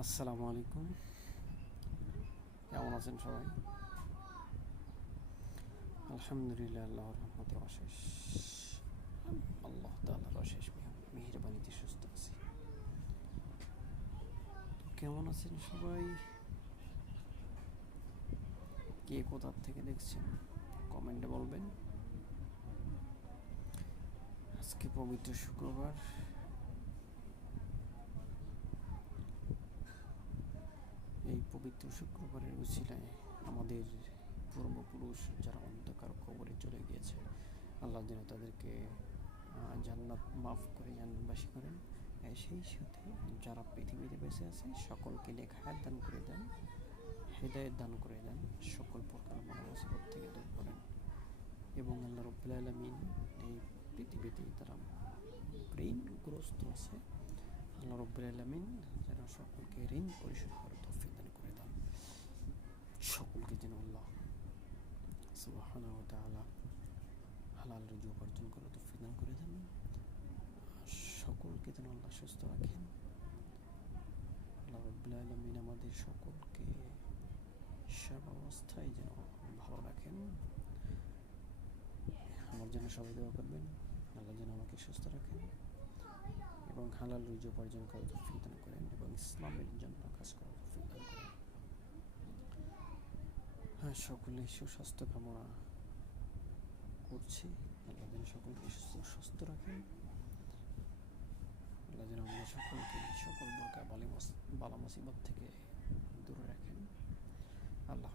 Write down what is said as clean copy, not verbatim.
আসসালামু আলাইকুম। কেমন আছেন সবাই? আলহামদুলিল্লাহ, আল্লাহর রহমতে অশেষ আল্লাহ তাআলার অশেষ মেহেরবানিতে সুস্থ আছি। কেমন আছেন সবাই? কে কোথা থেকে দেখছেন কমেন্টে বলবেন। আজকে পবিত্র শুক্রবার। এই পবিত্র শুক্রবারের উছিলায় আমাদের পূর্বপুরুষ যারা অন্ধকার কবরে চলে গিয়েছে, আল্লাহ যেন তাদেরকে জান্নাত মাফ করে জান্নাতবাসী করেন। সেই সাথে যারা পৃথিবীতে বেঁচে আছে সকলকে নেক দান করে দেন, হেদায়েত দান করে দেন, সকল প্রকার মুসিবত থেকে দূর করেন। এবং আল্লাহ রাব্বুল আলামিন এই পৃথিবীতে তারা ঋণগ্রস্ত আছে, আল্লাহ রাব্বুল আলামিন যেন সকলকে ঋণ পরিশোধ করার তৌফিক দান করে দেন। সকলকে যেন আল্লাহ সুবহানাহু ওয়া তাআলা হালাল রুজি উপার্জন করার তৌফিক দান করে দেন। সকলকে যেন আল্লাহ সুস্থ রাখেন। আল্লাহ রাব্বুল আলামিন আমাদের সকলকে সর্বাবস্থায় যেন ভালো রাখেন। আমার জন্য সবাই দোয়া করবেন, আল্লাহ যেন আমাকে সুস্থ রাখেন এবং হালাল রুজি উপার্জন করার তৌফিক দান করেন এবং ইসলামের জন্য কাজ করার তৌফিক দান করেন। হ্যাঁ, সকলে সুস্বাস্থ্য কামনা করছি। আল্লাহ যেন সকলকে সুস্থ রাখেন। আল্লাহ যেন আমরা সকলকে সকল প্রকার বালা মুসিবত থেকে দূরে রাখেন। আল্লাহ।